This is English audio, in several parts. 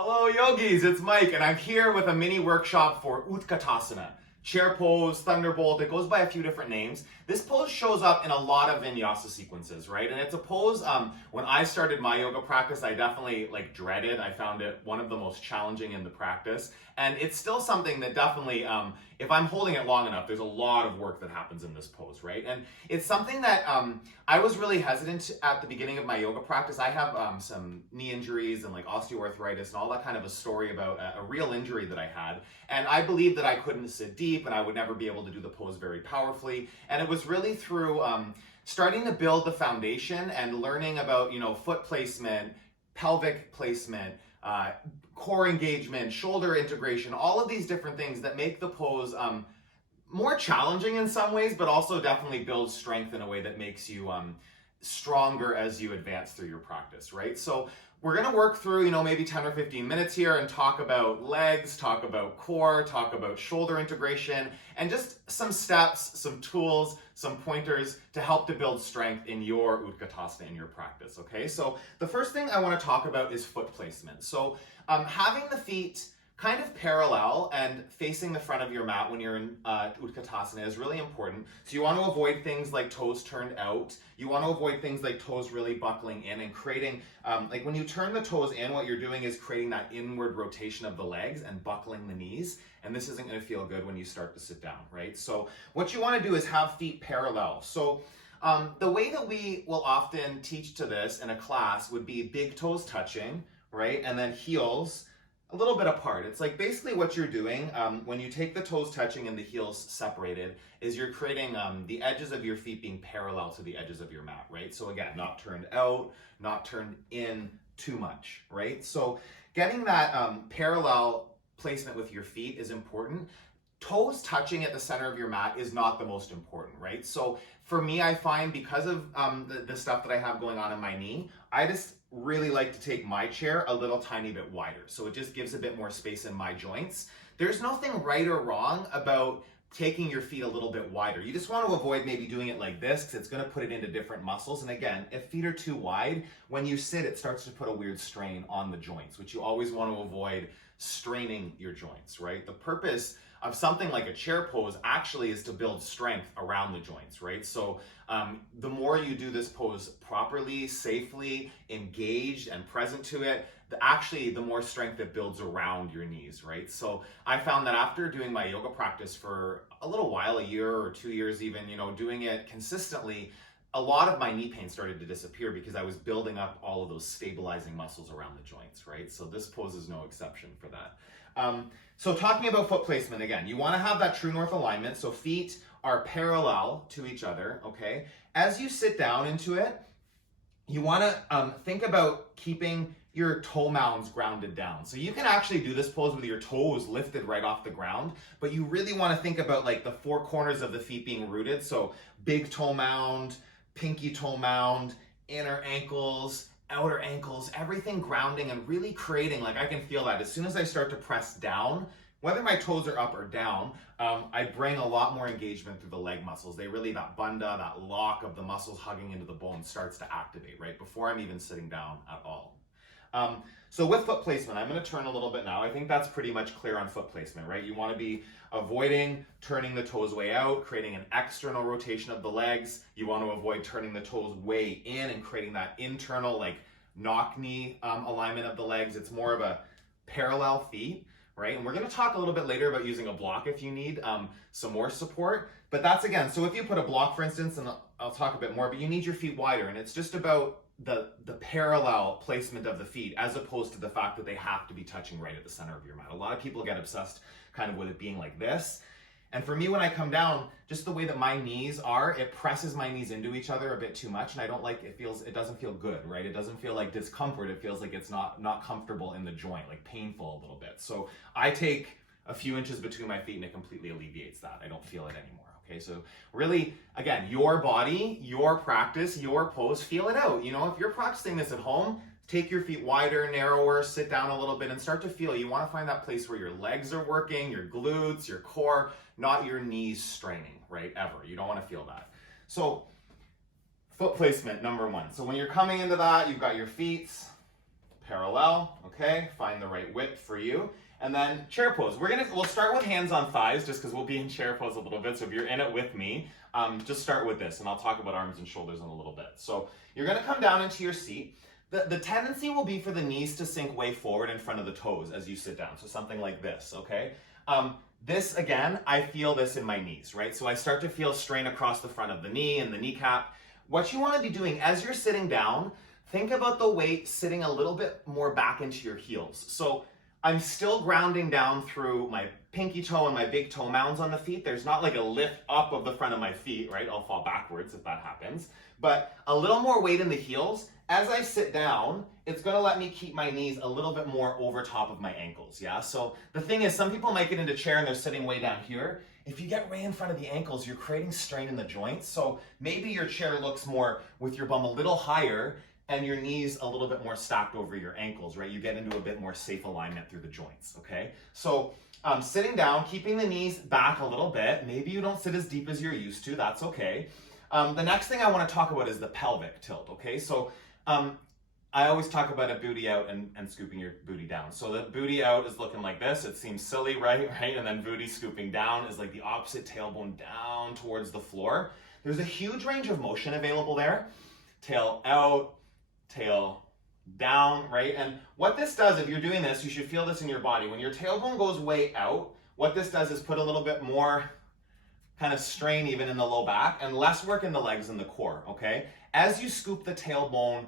Hello yogis, it's Mike and I'm here with a mini workshop for Utkatasana. Chair pose, thunderbolt, it goes by a few different names. This pose shows up in a lot of Vinyasa sequences, right? And it's a pose, when I started my yoga practice, I definitely dreaded. I found it one of the most challenging in the practice. And it's still something that definitely, if I'm holding it long enough, there's a lot of work that happens in this pose, right? And it's something that I was really hesitant at the beginning of my yoga practice. I have some knee injuries and osteoarthritis and all that kind of a story about a real injury that I had. And I believed that I couldn't sit deep and I would never be able to do the pose very powerfully. And it was really through starting to build the foundation and learning about, foot placement, pelvic placement, core engagement, shoulder integration, all of these different things that make the pose more challenging in some ways, but also definitely builds strength in a way that makes you stronger as you advance through your practice, right? So we're gonna work through, maybe 10 or 15 minutes here and talk about legs, talk about core, talk about shoulder integration, and just some steps, some tools, some pointers to help to build strength in your Utkatasana, in your practice, okay? So the first thing I wanna talk about is foot placement. So having the feet kind of parallel and facing the front of your mat when you're in Utkatasana is really important. So you want to avoid things like toes turned out. You want to avoid things like toes really buckling in and creating, when you turn the toes in, what you're doing is creating that inward rotation of the legs and buckling the knees. And this isn't going to feel good when you start to sit down, right? So what you want to do is have feet parallel. So the way that we will often teach to this in a class would be big toes touching, right? And then heels a little bit apart. It's basically what you're doing when you take the toes touching and the heels separated is you're creating the edges of your feet being parallel to the edges of your mat, right? So again, not turned out, not turned in too much, right? So getting that parallel placement with your feet is important. Toes touching at the center of your mat is not the most important, right? So for me, I find because of the stuff that I have going on in my knee, I just really like to take my chair a little tiny bit wider. So it just gives a bit more space in my joints. There's nothing right or wrong about taking your feet a little bit wider. You just want to avoid maybe doing it like this because it's going to put it into different muscles. And again, if feet are too wide, when you sit, it starts to put a weird strain on the joints, which you always want to avoid straining your joints, right? The purpose of something like a chair pose actually is to build strength around the joints, right? So the more you do this pose properly, safely, engaged and present to it, the more strength it builds around your knees, right? So I found that after doing my yoga practice for a little while, a year or 2 years even, doing it consistently, a lot of my knee pain started to disappear because I was building up all of those stabilizing muscles around the joints, right? So this pose is no exception for that. So talking about foot placement again, you want to have that true north alignment. So feet are parallel to each other, okay? As you sit down into it, you want to think about keeping your toe mounds grounded down. So you can actually do this pose with your toes lifted right off the ground, but you really want to think about the four corners of the feet being rooted. So big toe mound, pinky toe mound, inner ankles, outer ankles, everything grounding and really creating, I can feel that as soon as I start to press down, whether my toes are up or down, I bring a lot more engagement through the leg muscles. That bandha, that lock of the muscles hugging into the bone starts to activate, right? Before I'm even sitting down at all. So with foot placement, I'm going to turn a little bit now. I think that's pretty much clear on foot placement, right? You want to be avoiding turning the toes way out, creating an external rotation of the legs. You want to avoid turning the toes way in and creating that internal knock knee alignment of the legs. It's more of a parallel feet, right? And we're going to talk a little bit later about using a block if you need some more support. But that's again, so if you put a block, for instance, and I'll talk a bit more, but you need your feet wider, and it's just about the parallel placement of the feet as opposed to the fact that they have to be touching right at the center of your mat. A lot of people get obsessed kind of with it being like this. And for me, when I come down, just the way that my knees are, it presses my knees into each other a bit too much, and I don't like it doesn't feel good, right? It doesn't feel like discomfort. It feels like it's not comfortable in the joint, painful a little bit. So I take a few inches between my feet and it completely alleviates that. I don't feel it anymore. Okay, so really, again, your body, your practice, your pose, feel it out. If you're practicing this at home, take your feet wider, narrower, sit down a little bit and start to feel. You want to find that place where your legs are working, your glutes, your core, not your knees straining, right? Ever. You don't want to feel that. So foot placement, number one. So when you're coming into that, you've got your feet parallel, okay? Find the right width for you. And then chair pose. We'll start with hands on thighs just because we'll be in chair pose a little bit. So if you're in it with me, just start with this and I'll talk about arms and shoulders in a little bit. So you're gonna come down into your seat. The tendency will be for the knees to sink way forward in front of the toes as you sit down. So something like this, okay? This, again, I feel this in my knees, right? So I start to feel strain across the front of the knee and the kneecap. What you want to be doing as you're sitting down, think about the weight sitting a little bit more back into your heels. So I'm still grounding down through my pinky toe and my big toe mounds on the feet. There's not like a lift up of the front of my feet, right? I'll fall backwards if that happens. But a little more weight in the heels. As I sit down, it's gonna let me keep my knees a little bit more over top of my ankles, yeah? So the thing is, some people might get into chair and they're sitting way down here. If you get way in front of the ankles, you're creating strain in the joints. So maybe your chair looks more with your bum a little higher and your knees a little bit more stacked over your ankles, right? You get into a bit more safe alignment through the joints, okay? So sitting down, keeping the knees back a little bit. Maybe you don't sit as deep as you're used to, that's okay. The next thing I wanna talk about is the pelvic tilt, okay? So I always talk about a booty out and scooping your booty down. So the booty out is looking like this. It seems silly, right? And then booty scooping down is like the opposite, tailbone down towards the floor. There's a huge range of motion available there. Tail out, tail down, right? And what this does, if you're doing this, you should feel this in your body. When your tailbone goes way out, what this does is put a little bit more kind of strain even in the low back and less work in the legs and the core, okay? As you scoop the tailbone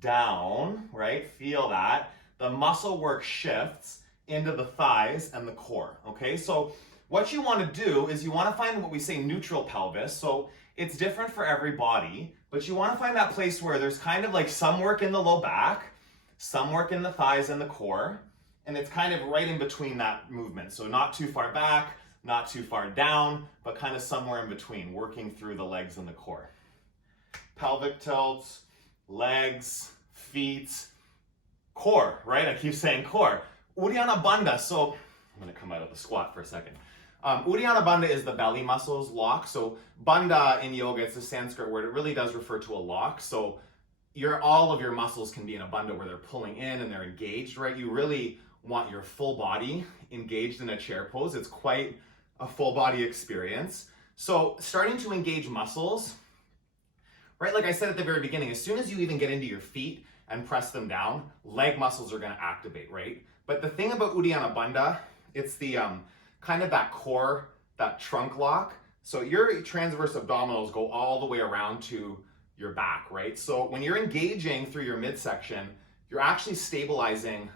down, right? Feel that. The muscle work shifts into the thighs and the core, okay? So what you want to do is you want to find what we say neutral pelvis. So it's different for every body, but you want to find that place where there's kind of like some work in the low back, some work in the thighs and the core, and it's kind of right in between that movement. So not too far back, not too far down, but kind of somewhere in between, working through the legs and the core. Pelvic tilts, legs, feet, core, right? I keep saying core. Uddiyana Bandha. So I'm going to come out of the squat for a second. Uddiyana Bandha is the belly muscles lock. So bandha in yoga, it's a Sanskrit word. It really does refer to a lock. So all of your muscles can be in a bandha where they're pulling in and they're engaged, right? You really want your full body engaged in a chair pose. It's quite a full body experience. So starting to engage muscles, right, like I said at the very beginning, as soon as you even get into your feet and press them down, leg muscles are gonna activate, right? But the thing about Uddiyana Bandha, it's the kind of that core, that trunk lock. So your transverse abdominals go all the way around to your back, right? So when you're engaging through your midsection, you're actually stabilizing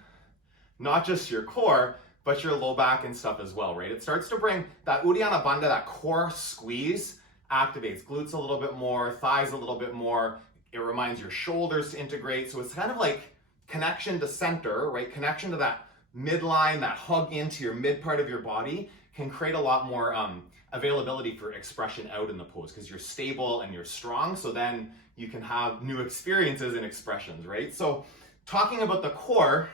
not just your core, but your low back and stuff as well, right? It starts to bring that Uddiyana Bandha, that core squeeze, activates glutes a little bit more, thighs a little bit more. It reminds your shoulders to integrate. So it's kind of like connection to center, right? Connection to that midline, that hug into your mid part of your body can create a lot more availability for expression out in the pose because you're stable and you're strong. So then you can have new experiences and expressions, right? So talking about the core,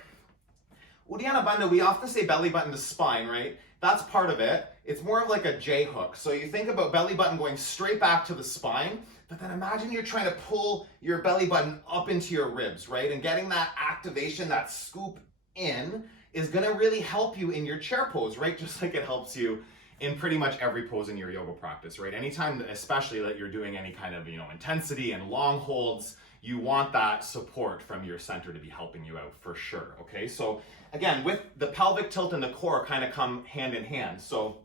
Uddiyana Bandha, we often say belly button to spine, right? That's part of it. It's more of like a J hook. So you think about belly button going straight back to the spine, but then imagine you're trying to pull your belly button up into your ribs, right? And getting that activation, that scoop in is gonna really help you in your chair pose, right? Just like it helps you in pretty much every pose in your yoga practice, right? Anytime, especially that you're doing any kind of, intensity and long holds, you want that support from your center to be helping you out for sure, okay? So again, with the pelvic tilt and the core kind of come hand in hand. So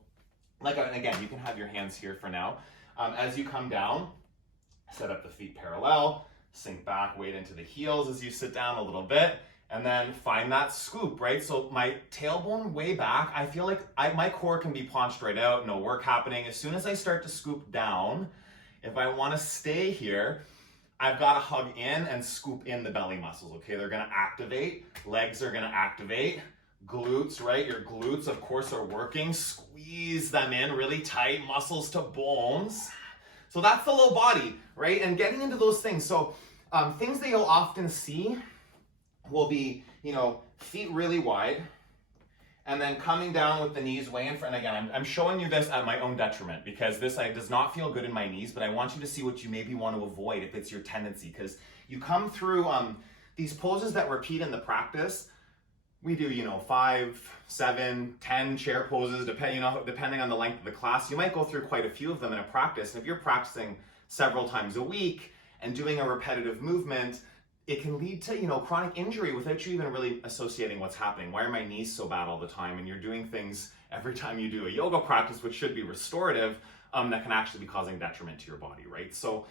again, you can have your hands here for now. As you come down, set up the feet parallel, sink back, weight into the heels as you sit down a little bit, and then find that scoop, right? So my tailbone way back, I feel like my core can be paunched right out, no work happening. As soon as I start to scoop down, if I wanna stay here, I've got to hug in and scoop in the belly muscles, okay? They're going to activate. Legs are going to activate. Glutes, right? Your glutes, of course, are working. Squeeze them in really tight, muscles to bones. So that's the low body, right? And getting into those things. So things that you'll often see will be, feet really wide, and then coming down with the knees way in front. And again, I'm showing you this at my own detriment because this does not feel good in my knees, but I want you to see what you maybe want to avoid if it's your tendency. Because you come through these poses that repeat in the practice, we do, 5, 7, 10 chair poses, depending on the length of the class. You might go through quite a few of them in a practice. And if you're practicing several times a week and doing a repetitive movement, it can lead to, chronic injury without you even really associating what's happening. Why are my knees so bad all the time? And you're doing things every time you do a yoga practice, which should be restorative, that can actually be causing detriment to your body, right? So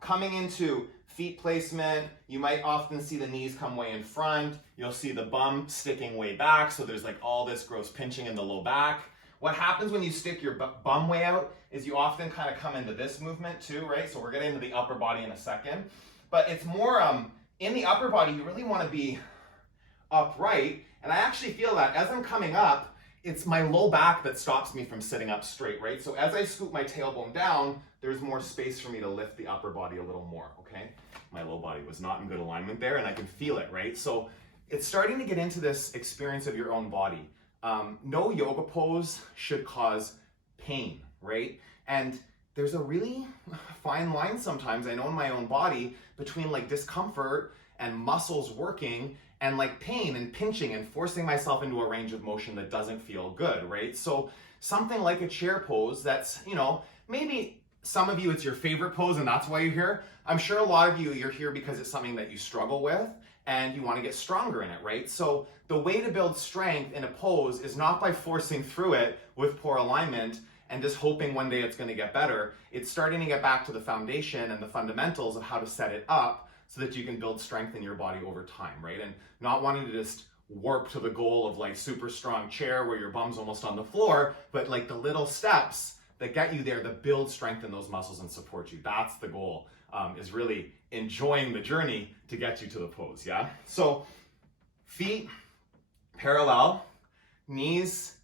coming into feet placement, you might often see the knees come way in front. You'll see the bum sticking way back. So there's like all this gross pinching in the low back. What happens when you stick your bum way out is you often kind of come into this movement too, right? So we're getting into the upper body in a second. But it's more, in the upper body, you really want to be upright. And I actually feel that as I'm coming up, it's my low back that stops me from sitting up straight, right? So as I scoop my tailbone down, there's more space for me to lift the upper body a little more, okay? My low body was not in good alignment there, and I can feel it, right? So it's starting to get into this experience of your own body. No yoga pose should cause pain, right? And there's a really fine line sometimes, I know in my own body, between like discomfort and muscles working and like pain and pinching and forcing myself into a range of motion that doesn't feel good, right? So something like a chair pose that's, maybe some of you it's your favorite pose and that's why you're here. I'm sure a lot of you're here because it's something that you struggle with and you want to get stronger in it, right? So the way to build strength in a pose is not by forcing through it with poor alignment and just hoping one day it's going to get better. It's starting to get back to the foundation and the fundamentals of how to set it up so that you can build strength in your body over time, right? And not wanting to just warp to the goal of like super strong chair where your bum's almost on the floor, but like the little steps that get you there that build strength in those muscles and support you. That's the goal, is really enjoying the journey to get you to the pose, yeah? So feet parallel, knees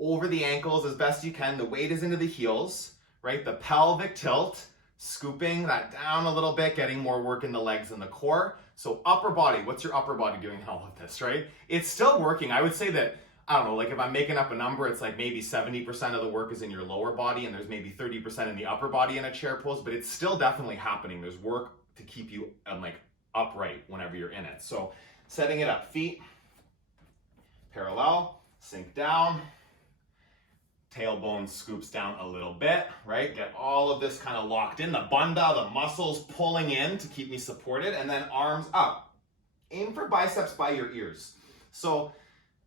over the ankles as best you can. The weight is into the heels, right? The pelvic tilt, scooping that down a little bit, getting more work in the legs and the core. So upper body, what's your upper body doing in all of this, right? It's still working. I would say that, I don't know, like if I'm making up a number, it's like maybe 70% of the work is in your lower body and there's maybe 30% in the upper body in a chair pose, but it's still definitely happening. There's work to keep you like upright whenever you're in it. So setting it up, feet parallel, sink down, tailbone scoops down a little bit, right? Get all of this kind of locked in, the bandha, the muscles pulling in to keep me supported, and then arms up. Aim for biceps by your ears. So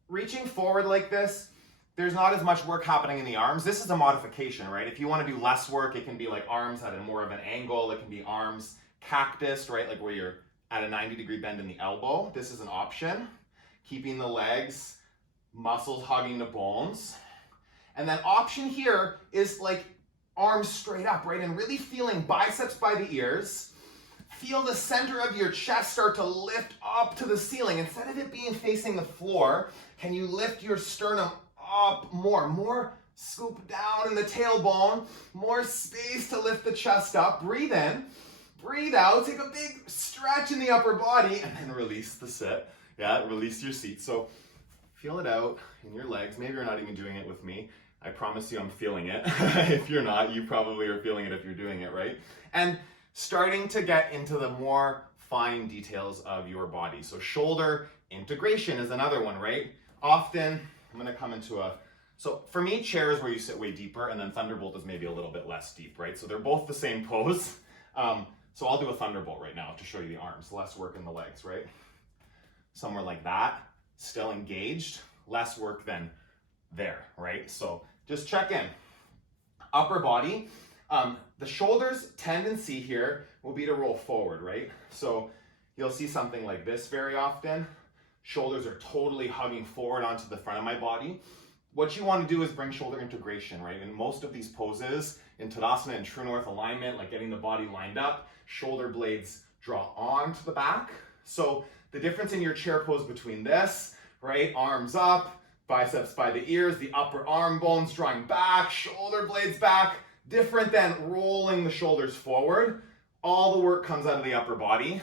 reaching forward like this, there's not as much work happening in the arms. This is a modification, right? If you want to do less work, it can be like arms at a more of an angle. It can be arms cactus, right? Like where you're at a 90-degree bend in the elbow. This is an option. Keeping the legs, muscles hugging the bones. And then option here is like arms straight up, right? And really feeling biceps by the ears. Feel the center of your chest start to lift up to the ceiling. Instead of it being facing the floor, can you lift your sternum up more? More scoop down in the tailbone. More space to lift the chest up. Breathe in. Breathe out. Take a big stretch in the upper body. And then release the sit. Yeah, release your seat. So feel it out in your legs. Maybe you're not even doing it with me. I promise you I'm feeling it. If you're not, you probably are feeling it if you're doing it, right? And starting to get into the more fine details of your body. So shoulder integration is another one, right? Often, I'm gonna come into so for me, chair is where you sit way deeper, and then thunderbolt is maybe a little bit less deep, right? So they're both the same pose. So I'll do a thunderbolt right now to show you the arms, less work in the legs, right? Somewhere like that, still engaged, less work than there, right? So just check in. Upper body, the shoulders tendency here will be to roll forward, right? So you'll see something like this very often. Shoulders are totally hugging forward onto the front of my body. What you want to do is bring shoulder integration, right? In most of these poses, in Tadasana and True North alignment, like getting the body lined up, shoulder blades draw onto the back. So the difference in your chair pose between this, right? Arms up, biceps by the ears, the upper arm bones drawing back, shoulder blades back, different than rolling the shoulders forward. All the work comes out of the upper body.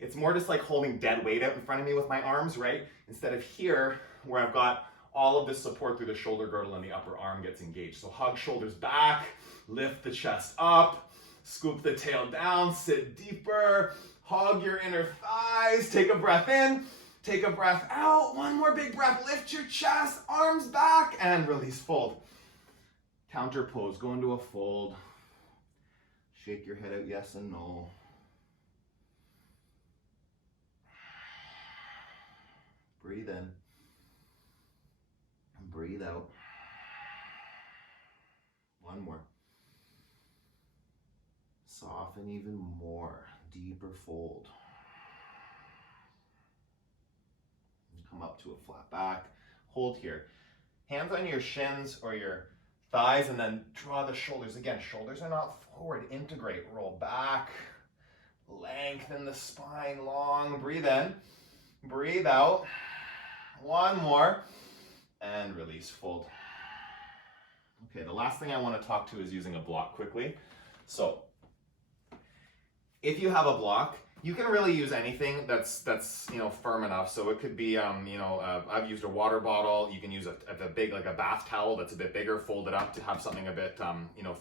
It's more just like holding dead weight out in front of me with my arms, right? Instead of here, where I've got all of this support through the shoulder girdle and the upper arm gets engaged. So hug shoulders back, lift the chest up, scoop the tail down, sit deeper, Hug your inner thighs. Take a breath in. Take a breath out. One more big breath. Lift your chest, arms back, and release, fold. Counter pose, go into a fold. Shake your head out, yes and no. Breathe in. And breathe out. One more. Soften even more. Deeper fold. Come up to a flat back. Hold here. Hands on your shins or your thighs, and then draw the shoulders. Again, shoulders are not forward. Integrate. Roll back. Lengthen the spine long. Breathe in. Breathe out. One more. And release. Fold. Okay, the last thing I want to talk to is using a block quickly. So, if you have a block, you can really use anything that's firm enough. So it could be I've used a water bottle. You can use a big, like a bath towel that's a bit bigger, fold it up to have something a bit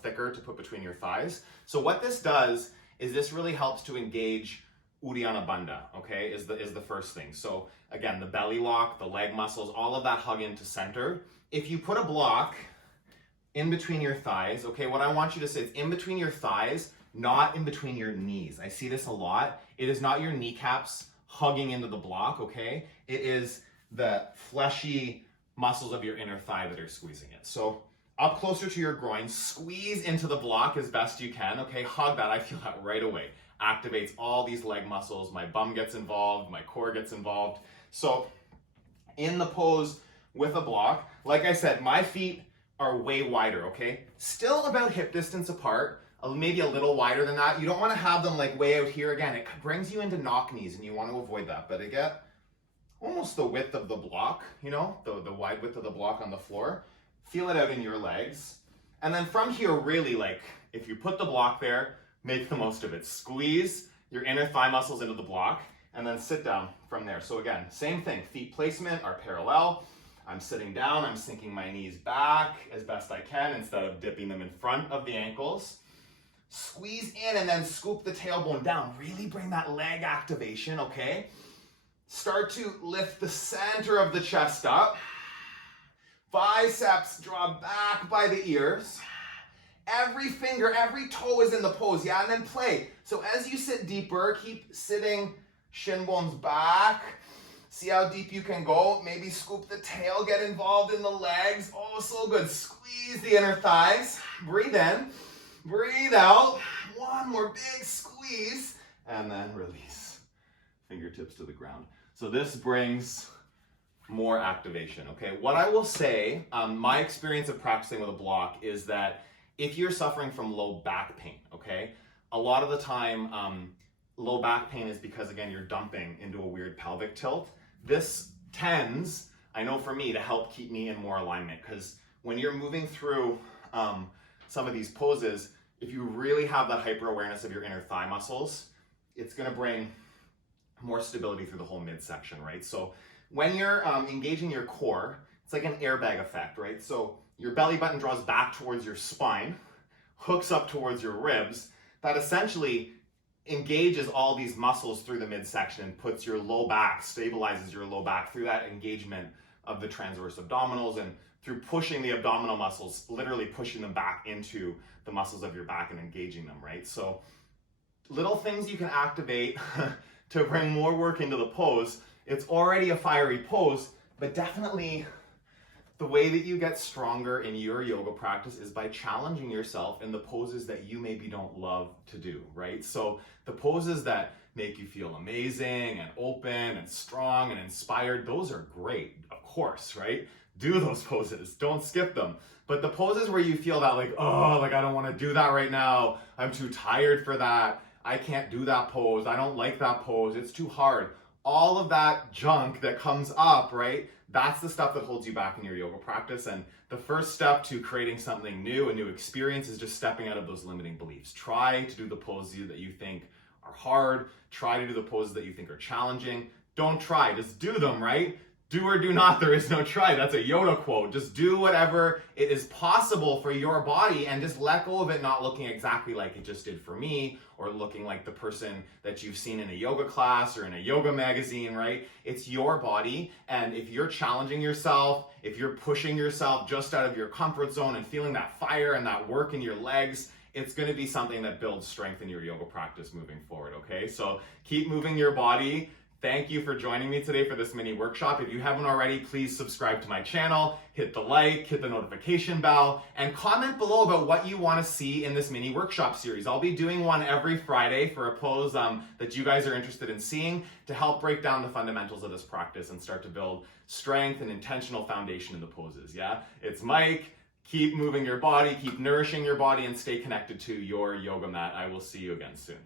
thicker to put between your thighs. So what this does is this really helps to engage Uddiyana Bandha, okay, is the first thing. So again, the belly lock, the leg muscles, all of that hug into center. If you put a block in between your thighs, okay, what I want you to say is in between your thighs, not in between your knees. I see this a lot. It is not your kneecaps hugging into the block, okay? It is the fleshy muscles of your inner thigh that are squeezing it. So up closer to your groin, squeeze into the block as best you can, okay? Hug that, I feel that right away. Activates all these leg muscles. My bum gets involved, my core gets involved. So in the pose with a block, like I said, my feet are way wider, okay? Still about hip distance apart, maybe a little wider than that. You don't want to have them like way out here. Again, it brings you into knock knees and you want to avoid that. But again, almost the width of the block, the wide width of the block on the floor. Feel it out in your legs. And then from here, really if you put the block there, make the most of it. Squeeze your inner thigh muscles into the block and then sit down from there. So again, same thing. Feet placement are parallel. I'm sitting down, I'm sinking my knees back as best I can instead of dipping them in front of the ankles. Squeeze in and then scoop the tailbone down. Really bring that leg activation, okay? Start to lift the center of the chest up. Biceps draw back by the ears. Every finger, every toe is in the pose, yeah? And then play. So as you sit deeper, keep sitting shin bones back. See how deep you can go. Maybe scoop the tail, get involved in the legs. Oh, so good. Squeeze the inner thighs. Breathe in. Breathe out. One more big squeeze. And then release. Fingertips to the ground. So this brings more activation, okay? What I will say, my experience of practicing with a block is that if you're suffering from low back pain, okay? A lot of the time, low back pain is because, again, you're dumping into a weird pelvic tilt. This tends, I know for me, to help keep me in more alignment, because when you're moving through some of these poses, if you really have that hyper awareness of your inner thigh muscles, it's going to bring more stability through the whole midsection, right? So when you're engaging your core, it's like an airbag effect, right? So your belly button draws back towards your spine, hooks up towards your ribs. That essentially engages all these muscles through the midsection and puts your low back, stabilizes your low back through that engagement of the transverse abdominals and through pushing the abdominal muscles, literally pushing them back into the muscles of your back and engaging them, right? So little things you can activate to bring more work into the pose. It's already a fiery pose, but definitely the way that you get stronger in your yoga practice is by challenging yourself in the poses that you maybe don't love to do, right? So the poses that make you feel amazing and open and strong and inspired, those are great, of course, right? Do those poses, don't skip them. But the poses where you feel that I don't want to do that right now, I'm too tired for that, I can't do that pose, I don't like that pose, it's too hard. All of that junk that comes up, right? That's the stuff that holds you back in your yoga practice. And the first step to creating something new, a new experience, is just stepping out of those limiting beliefs. Try to do the poses that you think are hard. Try to do the poses that you think are challenging. Don't try, just do them, right? Do or do not, there is no try. That's a Yoda quote. Just do whatever it is possible for your body and just let go of it not looking exactly like it just did for me, or looking like the person that you've seen in a yoga class or in a yoga magazine, right? It's your body, and if you're challenging yourself, if you're pushing yourself just out of your comfort zone and feeling that fire and that work in your legs, it's going to be something that builds strength in your yoga practice moving forward, okay? So keep moving your body. Thank you for joining me today for this mini workshop. If you haven't already, please subscribe to my channel, hit the like, hit the notification bell, and comment below about what you want to see in this mini workshop series. I'll be doing one every Friday for a pose that you guys are interested in seeing to help break down the fundamentals of this practice and start to build strength and intentional foundation in the poses, yeah? It's Mike. Keep moving your body, keep nourishing your body, and stay connected to your yoga mat. I will see you again soon.